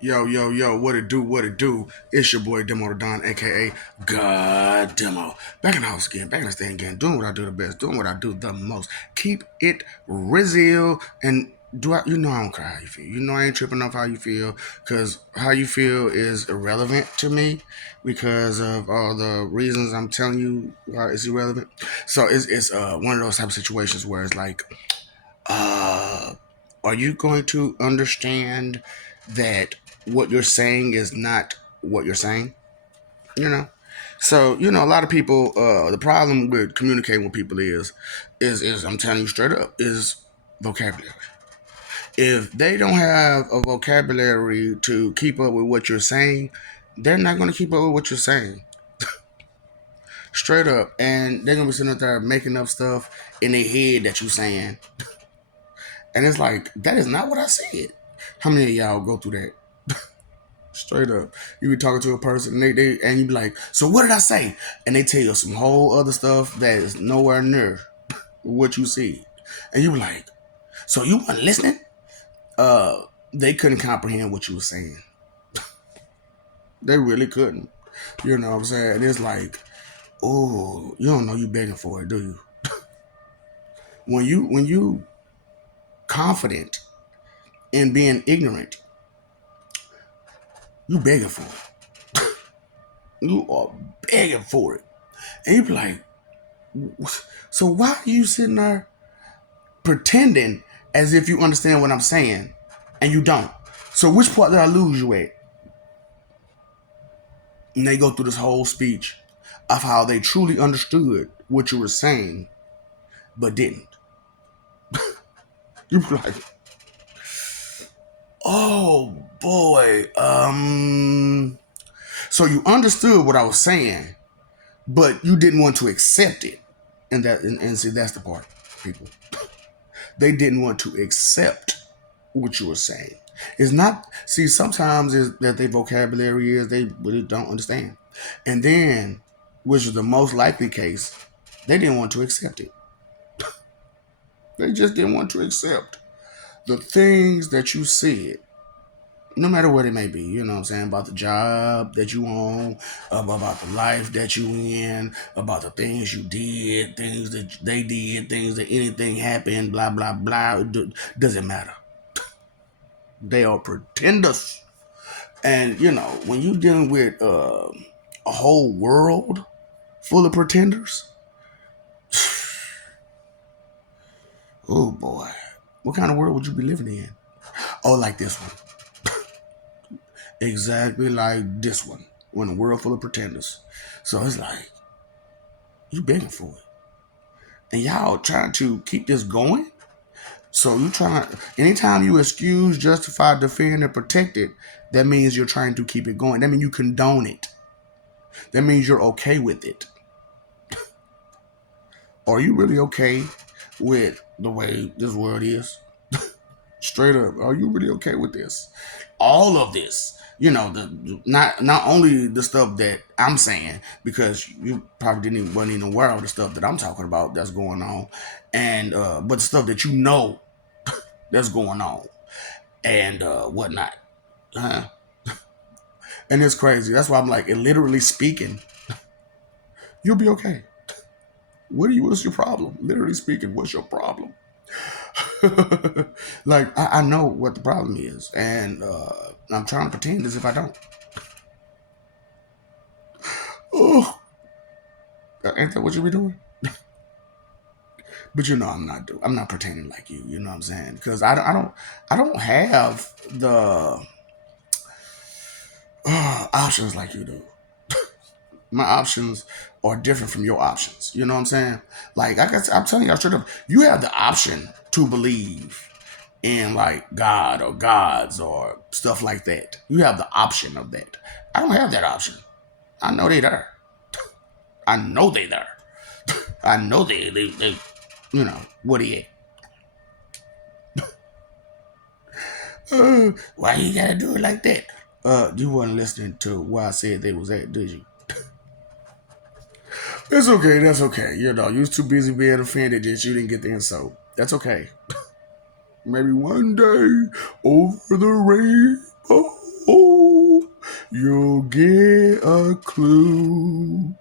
Yo, yo, yo, what it do, what it do? It's your boy Demo the Don, aka God Demo. Back in the house again, back in the stand again, doing what I do the best, doing what I do the most. Keep it real. And you know I don't care how you feel. You know I ain't tripping off how you feel, because how you feel is irrelevant to me because of all the reasons I'm telling you why it's irrelevant. So it's one of those type of situations where it's like, uh, are you going to understand that what you're saying is not what you're saying? You know? So, a lot of people, the problem with communicating with people is I'm telling you straight up, is vocabulary. If they don't have a vocabulary to keep up with what you're saying, they're not going to keep up with what you're saying. Straight up. And they're going to be sitting up there making up stuff in their head that you're saying. And it's like, that is not what I said. How many of y'all go through that? Straight up. You be talking to a person and and you be like, so what did I say? And they tell you some whole other stuff that is nowhere near what you see. And you be like, so you weren't listening? They couldn't comprehend what you were saying. They really couldn't. You know what I'm saying? And it's like, oh, you don't know you begging for it, do you? When you confident in being ignorant, you begging for it. You are begging for it. And you be like, so why are you sitting there pretending as if you understand what I'm saying and you don't? So which part did I lose you at? And they go through this whole speech of how they truly understood what you were saying but didn't. You be like, oh boy, so you understood what I was saying, but you didn't want to accept it. And see, that's the part, people. They didn't want to accept what you were saying. It's not, see, sometimes is that their vocabulary is they really don't understand. And then, which is the most likely case, they didn't want to accept it. They just didn't want to accept the things that you said, no matter what it may be, you know what I'm saying, about the job that you own, about the life that you in, about the things you did, things that they did, things that anything happened, blah, blah, blah. Doesn't matter. They are pretenders. And, when you're dealing with a whole world full of pretenders, oh boy, what kind of world would you be living in? Oh, like this one. Exactly like this one. We're in a world full of pretenders. So it's like, you begging for it. And y'all trying to keep this going? So you trying, anytime you excuse, justify, defend, and protect it, that means you're trying to keep it going. That means you condone it. That means you're okay with it. Are you really okay with the way this world is? Straight up, are you really okay with this? All of this, the not only the stuff that I'm saying, because you probably wasn't even aware of the stuff that I'm talking about that's going on, and but the stuff that that's going on, and whatnot. Huh? And it's crazy. That's why I'm like, literally speaking, you'll be okay. What's your problem? Literally speaking, what's your problem? Like, I know what the problem is, and I'm trying to pretend as if I don't. Oh, ain't that what you be doing? But I'm not pretending like you. You know what I'm saying? Because I don't have the options like you do. My options are different from your options. You know what I'm saying? Like, I'm telling you straight up, you have the option to believe in like God or gods or stuff like that. You have the option of that. I don't have that option. I know they there. I know they there. I know they what he why you gotta do it like that? You weren't listening to why I said they was at, did you? It's okay, that's okay. You was too busy being offended that you didn't get the insult. That's okay. Maybe one day over the rainbow. Oh, you'll get a clue.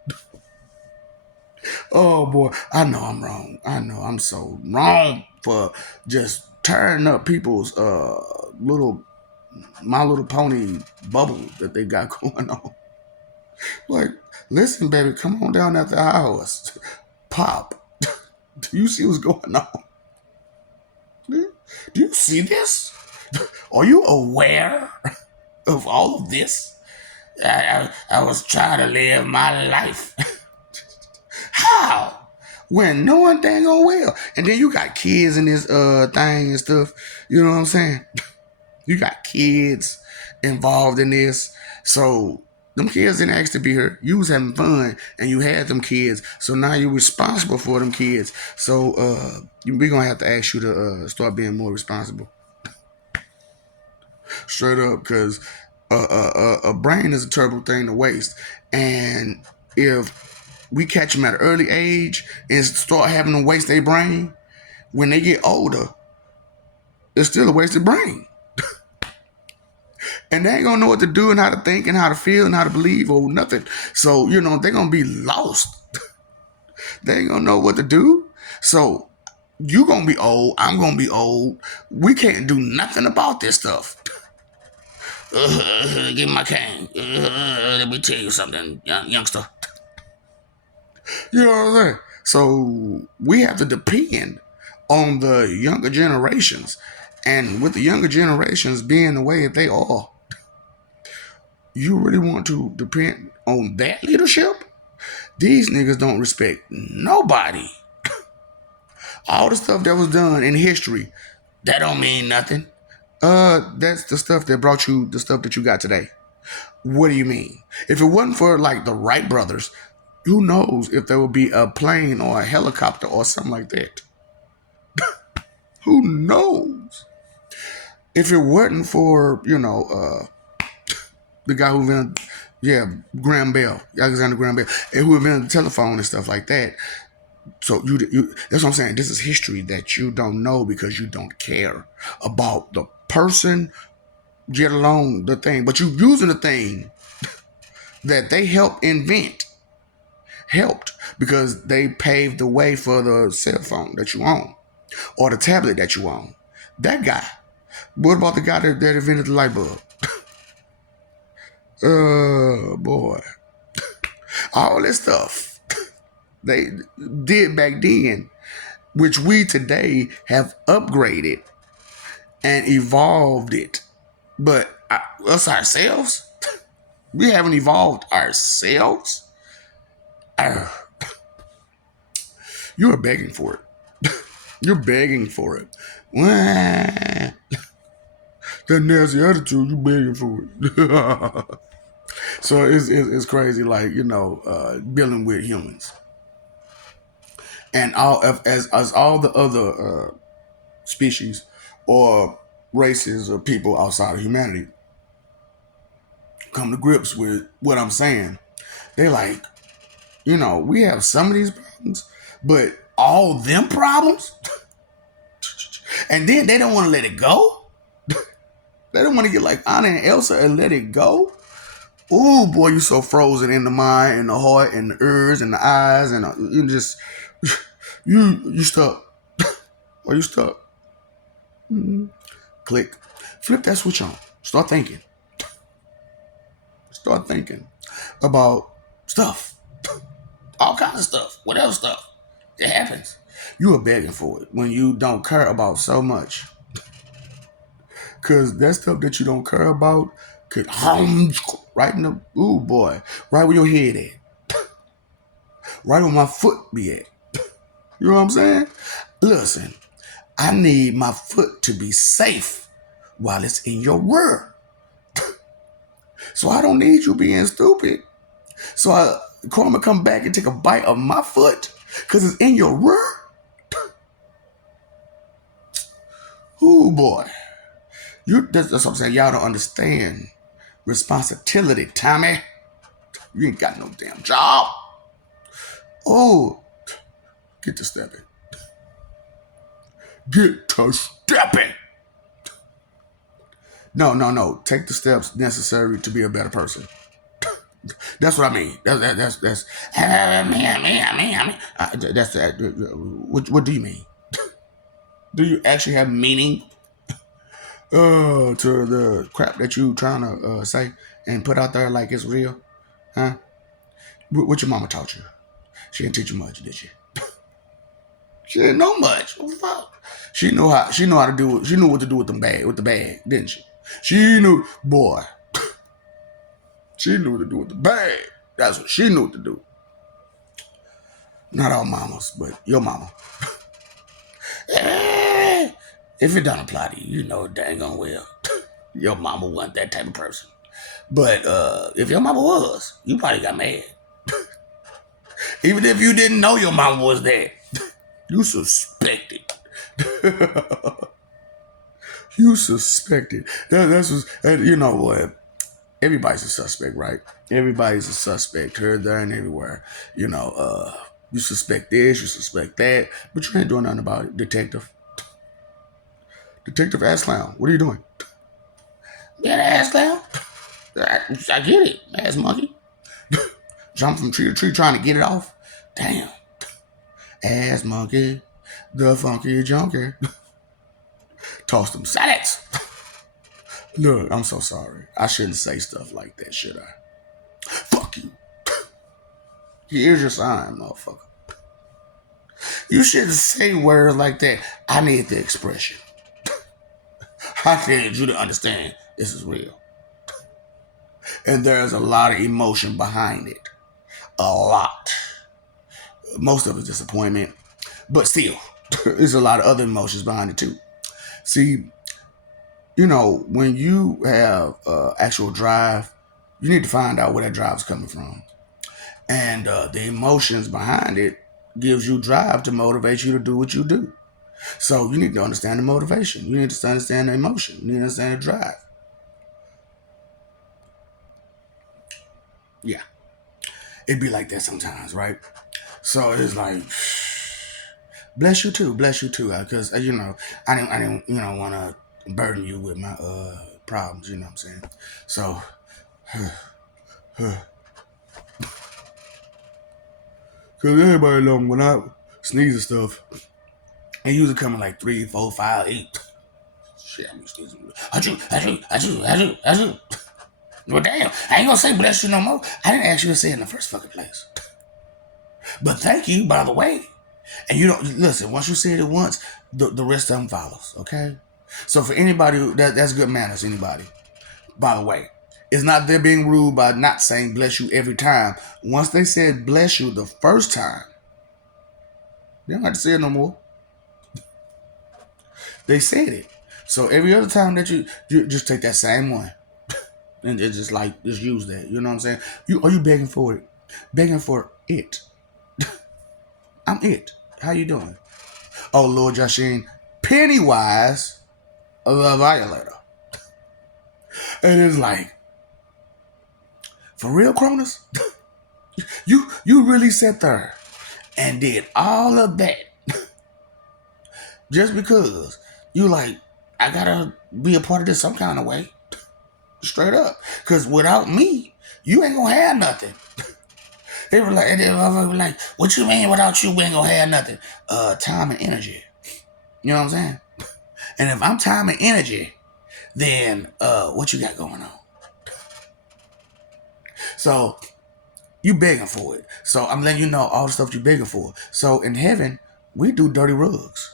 Oh boy, I know I'm wrong. I know I'm so wrong for just tearing up people's little My Little Pony bubble that they got going on. Like, listen, baby, come on down at the house. Pop, do you see what's going on? Do you see this? Are you aware of all of this? I was trying to live my life. How? When no one dang on well. And then you got kids in this thing and stuff. You know what I'm saying? You got kids involved in this. So them kids didn't ask to be here. You was having fun and you had them kids. So now you're responsible for them kids. So we're gonna have to ask you to start being more responsible. Straight up, because a brain is a terrible thing to waste. And if we catch them at an early age and start having them waste their brain, when they get older, it's still a wasted brain. And they ain't gonna know what to do and how to think and how to feel and how to believe or nothing. So, they're gonna be lost. They ain't gonna know what to do. So you gonna be old, I'm gonna be old. We can't do nothing about this stuff. Give me my cane. Let me tell you something, youngster. You know what I'm saying? So we have to depend on the younger generations. And with the younger generations being the way that they are, you really want to depend on that leadership? These niggas don't respect nobody. All the stuff that was done in history, that don't mean nothing. That's the stuff that brought you the stuff that you got today. What do you mean? If it wasn't for like the Wright brothers, who knows if there would be a plane or a helicopter or something like that? Who knows? If it wasn't for, the guy who invented, Graham Bell, Alexander Graham Bell, and who invented the telephone and stuff like that. So that's what I'm saying. This is history that you don't know because you don't care about the person, yet alone the thing. But you using the thing that they helped because they paved the way for the cell phone that you own or the tablet that you own. That guy. What about the guy that invented the light bulb? Boy. All this stuff they did back then, which we today have upgraded and evolved it. But us ourselves, we haven't evolved ourselves. You are begging for it. You're begging for it. That nasty attitude, you begging for it. So it's crazy, like, dealing with humans. And as all the other species or races or people outside of humanity come to grips with what I'm saying, they like, we have some of these problems, but all them problems, and then they don't want to let it go. They don't want to get like Anna and Elsa and let it go. Ooh, boy, you so frozen in the mind and the heart and the ears and the eyes and you just you stuck. Or you stuck. Mm-hmm. Click. Flip that switch on. Start thinking. Start thinking about stuff. All kinds of stuff. Whatever stuff. It happens. You are begging for it when you don't care about so much. Because that stuff that you don't care about could right in the, ooh boy, right where your head at. Right where my foot be at. You know what I'm saying? Listen, I need my foot to be safe while it's in your world. So I don't need you being stupid. So Karma come back and take a bite of my foot because it's in your world. Ooh boy. That's what I'm saying. Y'all don't understand responsibility, Tommy. You ain't got no damn job. Oh, get to stepping. Get to stepping. No. Take the steps necessary to be a better person. That's what I mean. That's that's that. What do you mean? Do you actually have meaning to the crap that you trying to say and put out there like it's real? Huh? What your mama taught you? She didn't teach you much, did she? She didn't know much. What the fuck? She knew how. She knew how to do it. She knew what to do with the bag, didn't she? She knew, boy. She knew what to do with the bag. That's what she knew what to do. Not all mamas, but your mama. If it don't apply to you, you know it dang on well. Your mama wasn't that type of person. But if your mama was, you probably got mad. Even if you didn't know your mama was that, you suspected. You suspected. That's what, you know what? Everybody's a suspect, right? Everybody's a suspect here, there, and everywhere. You know, you suspect this, you suspect that, but you ain't doing nothing about it, detective. Detective ass clown, what are you doing? Yeah, ass clown. I get it, ass monkey. Jump from tree to tree trying to get it off. Damn. Ass monkey, the funky junkie. Tossed him silence. Look, I'm so sorry. I shouldn't say stuff like that, should I? Fuck you. Here's your sign, motherfucker. You shouldn't say words like that. I need the expression. I need you to understand this is real. And there's a lot of emotion behind it. A lot. Most of it's disappointment. But still, there's a lot of other emotions behind it too. See, you know, when you have actual drive, you need to find out where that drive is coming from. And the emotions behind it gives you drive to motivate you to do what you do. So you need to understand the motivation. You need to understand the emotion. You need to understand the drive. Yeah. It'd be like that sometimes, right? So it's like, bless you too, because you know, I didn't, you know, want to burden you with my problems. You know what I'm saying? So, because everybody know when I sneeze and stuff, it usually coming like 3, 4, 5, 8. Shit, I'm sneezing. Achoo. Well, damn, I ain't gonna say bless you no more. I didn't ask you to say it in the first fucking place. But thank you, by the way. And you don't listen. Once you say it once, the rest of them follows. Okay. So for anybody that's good manners. Anybody, by the way, it's not they're being rude by not saying bless you every time. Once they said bless you the first time, they don't have to say it no more. They said it. So every other time that you just take that same one and it's just like just use that. You know what I'm saying? Are you begging for it? Begging for it. I'm it. How you doing? Oh Lord Yashin, Pennywise, the violator. And it's like, for real, Cronus? you really sat there and did all of that just because you like, I gotta be a part of this some kind of way. Straight up. Because without me, you ain't gonna have nothing. They were like, what you mean without you, we ain't gonna have nothing? Time and energy. You know what I'm saying? And if I'm time and energy, then what you got going on? So you begging for it. So I'm letting you know all the stuff you begging for. So in heaven, we do dirty rugs.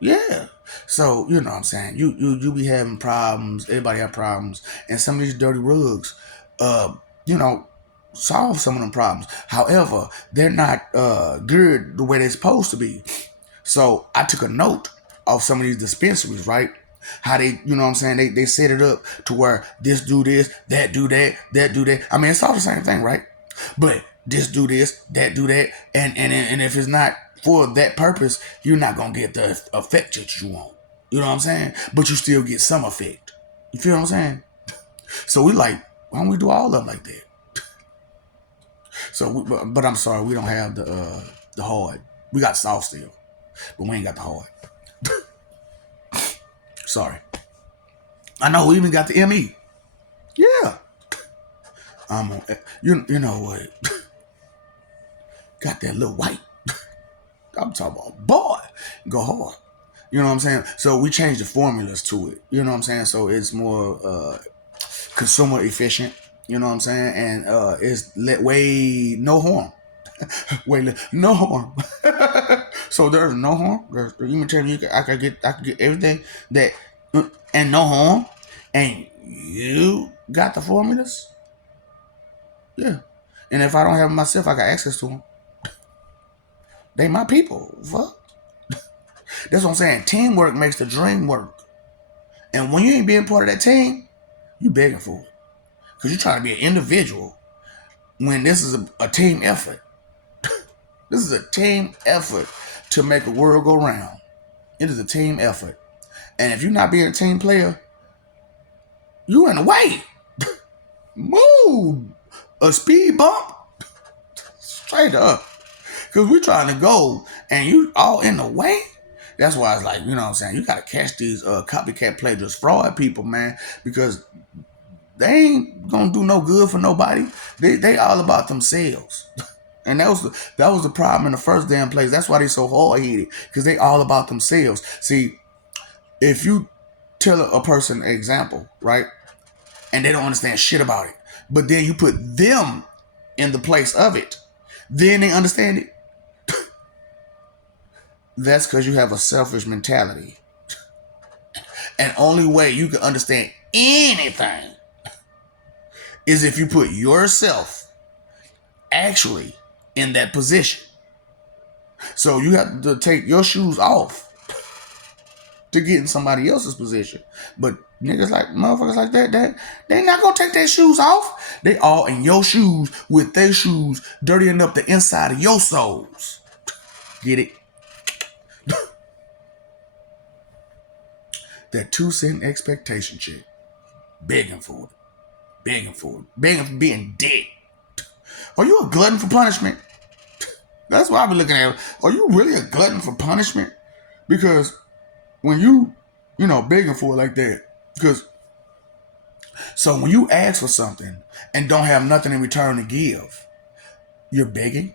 Yeah. So you know what I'm saying? You be having problems, everybody have problems, and some of these dirty rugs, you know, solve some of them problems. However, they're not good the way they're supposed to be. So I took a note of some of these dispensaries, right? How they, you know what I'm saying? They set it up to where this do this, that do that, that do that. I mean, it's all the same thing, right? But this do this, that do that, and if it's not for that purpose, you're not gonna get the effect that you want. You know what I'm saying? But you still get some effect. You feel what I'm saying? So we like, why don't we do all of them like that? So, but I'm sorry, we don't have the hard. We got soft still, but we ain't got the hard. Sorry. I know who even got the ME. Yeah. I'm on. You know what? Got that little white. I'm talking about boy. Go hard. You know what I'm saying? So we changed the formulas to it. You know what I'm saying? So it's more consumer efficient. You know what I'm saying? And it's way no harm. No harm. So there's no harm. You can tell me I could get everything that and no harm. And you got the formulas? Yeah. And if I don't have them myself, I got access to them. They my people. Fuck. That's what I'm saying. Teamwork makes the dream work. And when you ain't being part of that team, you begging for it. Because you're trying to be an individual when this is a team effort. This is a team effort to make the world go round. It is a team effort. And if you're not being a team player, you in the way. Move. A speed bump. Straight up. Because we're trying to go and you all in the way. That's why it's like, you know what I'm saying? You got to catch these copycat players, fraud people, man. Because they ain't going to do no good for nobody. They all about themselves. And that was the problem in the first damn place. That's why they so hard-headed. Because they all about themselves. See, if you tell a person an example, right? And they don't understand shit about it. But then you put them in the place of it. Then they understand it. That's because you have a selfish mentality. And only way you can understand anything is if you put yourself actually in that position. So you have to take your shoes off to get in somebody else's position. But niggas like motherfuckers like that, they not gonna take their shoes off. They all in your shoes with their shoes dirtying up the inside of your souls. Get it? That 2 cent expectation shit. Begging for it. Begging for it. Begging for being dead. Are you a glutton for punishment? That's what I've been looking at. Are you really a glutton for punishment? Because when you know, begging for it like that, because so when you ask for something and don't have nothing in return to give, you're begging.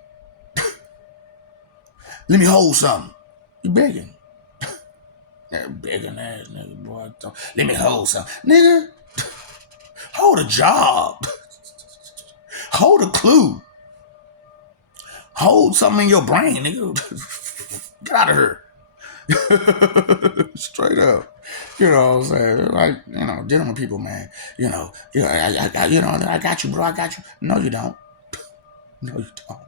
Let me hold something. You begging. That begging ass nigga, boy. Let me hold something. Nigga, hold a job. Hold a clue. Hold something in your brain, nigga. Get out of here. Straight up. You know what I'm saying? Like, you know, dealing with people, man. I got you, bro. I got you. No, you don't. No, you don't.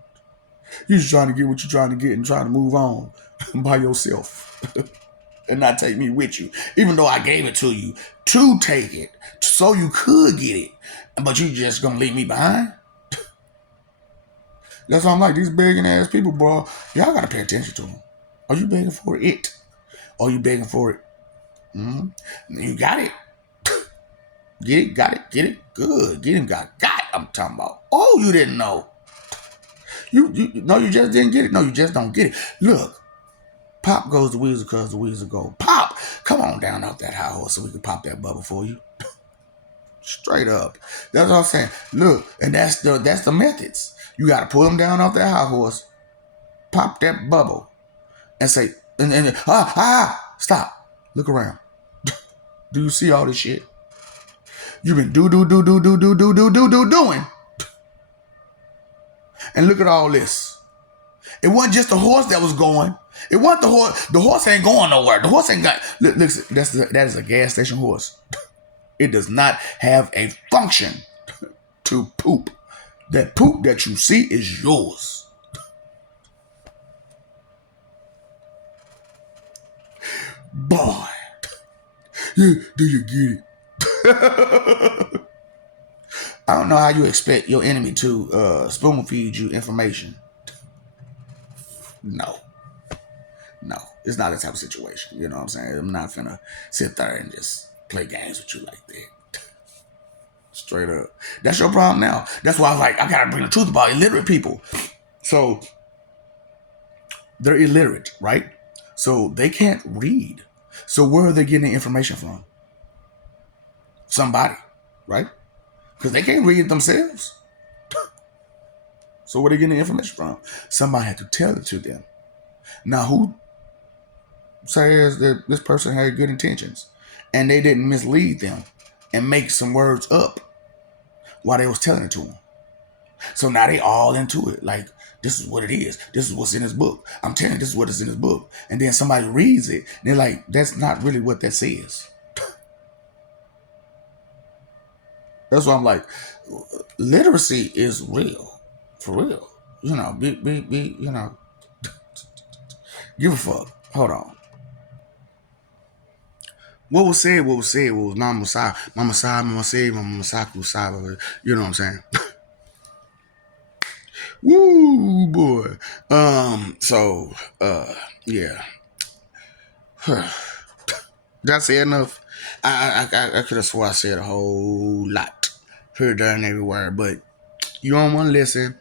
You're just trying to get what you're trying to get and trying to move on by yourself and not take me with you. Even though I gave it to you to take it so you could get it, but you just gonna leave me behind? That's why I'm like, these begging ass people, bro. Y'all gotta pay attention to them. Are you begging for it? Are you begging for it? You got it. Get it, got it, get it, good. Get him, got it. I'm talking about. Oh, you didn't know. No, you just didn't get it. No, you just don't get it. Look, pop goes the weasel because the weasel go. Pop, come on down off that high horse so we can pop that bubble for you. Straight up. That's what I'm saying. Look, and that's the methods. You got to pull them down off that high horse, pop that bubble, and say, and stop. Look around. Do you see all this shit? You've been doing. And look at all this. It wasn't just the horse that was going. It wasn't the horse. The horse ain't going nowhere. The horse ain't got. Look, that is a gas station horse. It does not have a function to poop. That poop that you see is yours. Boy, do you get it? I don't know how you expect your enemy to spoon feed you information. No, it's not that type of situation. You know what I'm saying? I'm not finna sit there and just play games with you like that. Straight up. That's your problem now. That's why I was like, I gotta bring the truth about illiterate people. So they're illiterate, right? So they can't read. So where are they getting the information from? Somebody, right? Because they can't read it themselves. So where are they getting the information from? Somebody had to tell it to them. Now, who says that this person had good intentions and they didn't mislead them and make some words up while they was telling it to them? So now they all into it. Like, this is what it is. This is what's in this book. I'm telling you, this is what is in this book. And then somebody reads it. And they're like, that's not really what that says. That's why I'm like, literacy is real. For real. You know, give a fuck. Hold on. What was said was Mama Sai, Mama Sai, Mama Sai, Mama Saku Sai. You know what I'm saying? Woo, boy. So, yeah. Did I say enough? I could have swore I said a whole lot. Here, there, and everywhere. But you don't want to listen.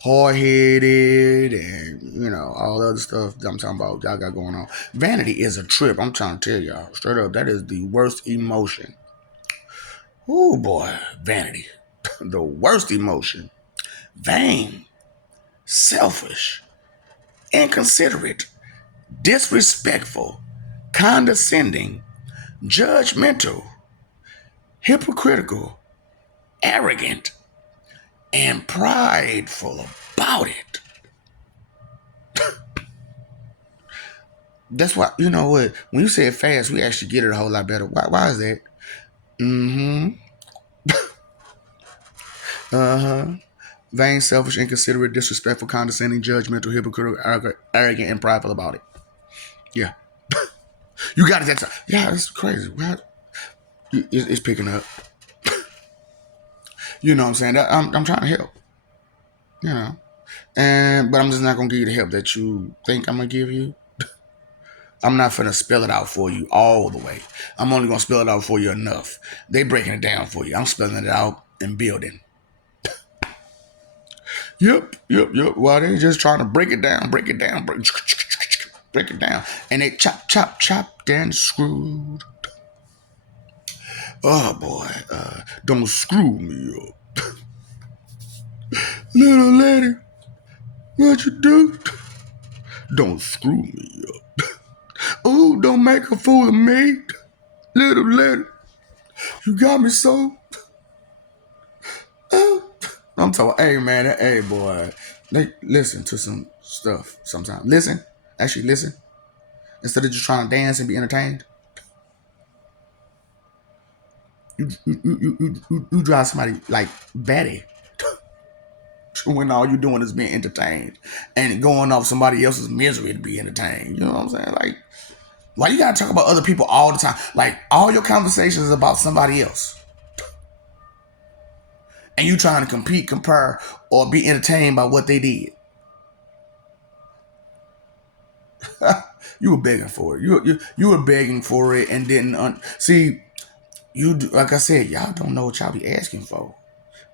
Hard-headed and, all the other stuff that I'm talking about y'all got going on. Vanity is a trip. I'm trying to tell y'all. Straight up, that is the worst emotion. Oh, boy. Vanity. The worst emotion. Vain. Selfish. Inconsiderate. Disrespectful. Condescending. Judgmental. Hypocritical. Arrogant. And prideful about it. That's why, you know what? When you say it fast, we actually get it a whole lot better. Why is that? Mm-hmm. Uh-huh. Vain, selfish, inconsiderate, disrespectful, condescending, judgmental, hypocritical, arrogant, and prideful about it. Yeah. You got it that time. Yeah, it's crazy. It's picking up. You know what I'm saying? I'm trying to help. You know. But I'm just not going to give you the help that you think I'm going to give you. I'm not finna spell it out for you all the way. I'm only gonna spell it out for you enough. They breaking it down for you. I'm spelling it out and building. Yep. While they just trying to break it down, break it down. And they chopped and screwed. Oh boy, don't screw me up. Little lady, what you do? Don't screw me up. Oh, don't make a fool of me. Little lady, you got me so. I'm talking, hey man, hey boy, listen to some stuff sometimes. Actually listen. Instead of just trying to dance and be entertained, you drive somebody like Betty when all you're doing is being entertained and going off somebody else's misery to be entertained. You know what I'm saying? Like, why you gotta talk about other people all the time? Like, all your conversations is about somebody else. And you trying to compete, compare, or be entertained by what they did. You were begging for it. You were begging for it and didn't see. You do, like I said, y'all don't know what y'all be asking for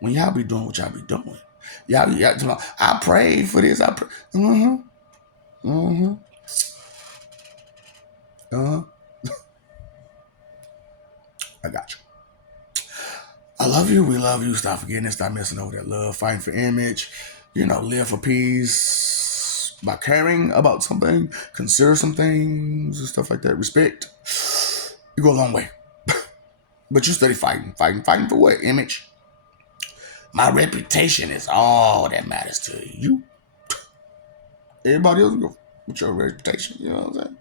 when y'all be doing what y'all be doing. Y'all I prayed for this. I pray. I got you. I love you. We love you. Stop forgetting it. Stop messing over that love. Fighting for image. Live for peace by caring about something. Consider some things and stuff like that. Respect. You go a long way. But you steady fighting. Fighting for what? Image. My reputation is all that matters to you. Everybody else go with your reputation. You know what I'm saying?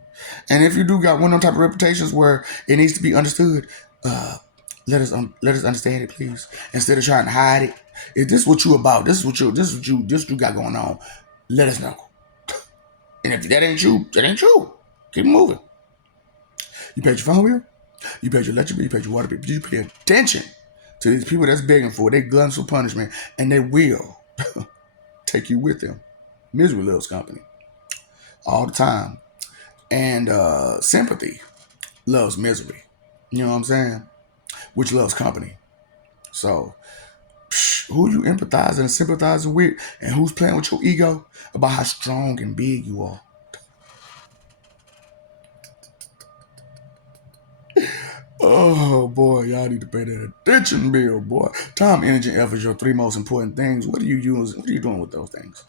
And if you do got one of them type of reputations where it needs to be understood, let us understand it, please. Instead of trying to hide it. If this is what you about, this is what you got going on, let us know. And if that ain't you, Keep moving. You paid your phone bill, you paid your electric bill, you paid your water bill. You pay attention to these people that's begging for it. They gluttons for punishment, and they will take you with them. Misery loves company all the time. And sympathy loves misery. You know what I'm saying? Which loves company. So, who you empathizing and sympathizing with, and who's playing with your ego about how strong and big you are. Oh boy, y'all need to pay that attention bill, boy. Time, energy, and effort are your three most important things. What are you using? What are you doing with those things?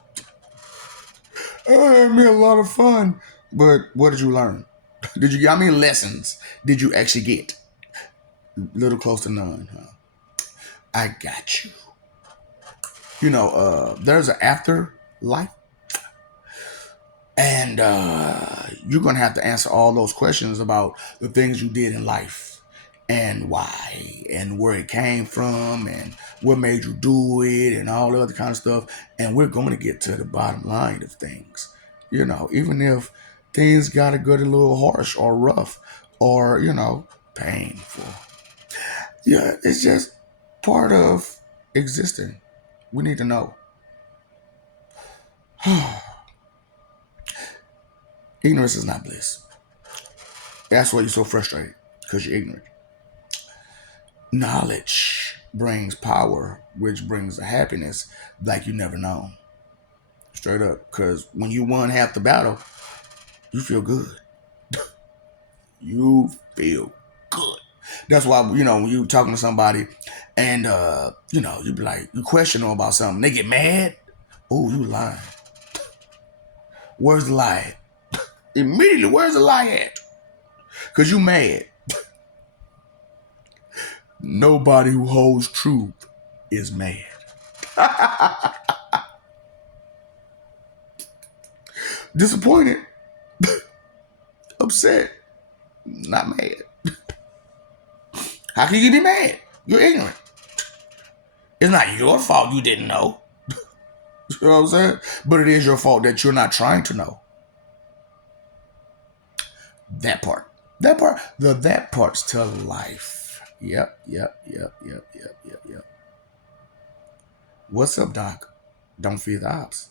It made a lot of fun. But what did you learn? Did you get how many lessons did you actually get? Little close to none, huh? I got you. There's an afterlife, and you're gonna have to answer all those questions about the things you did in life and why and where it came from and what made you do it and all the other kind of stuff. And we're going to get to the bottom line of things. Even if things got to get a little harsh or rough or painful. Yeah, it's just part of existing. We need to know. Ignorance is not bliss. That's why you're so frustrated, because you're ignorant. Knowledge brings power, which brings the happiness like you never known. Straight up. Because when you won half the battle, you feel good. You feel good. That's why, when you talking to somebody and, you be like, you question them about something, they get mad. Oh, you lying. Where's the lie at? Immediately, where's the lie at? Because you mad. Nobody who holds truth is mad. Disappointed, upset, not mad. How can you be mad? You're ignorant. It's not your fault you didn't know. You know what I'm saying? But it is your fault that you're not trying to know. That part. That part. That part's to life. Yep. What's up, Doc? Don't fear the ops.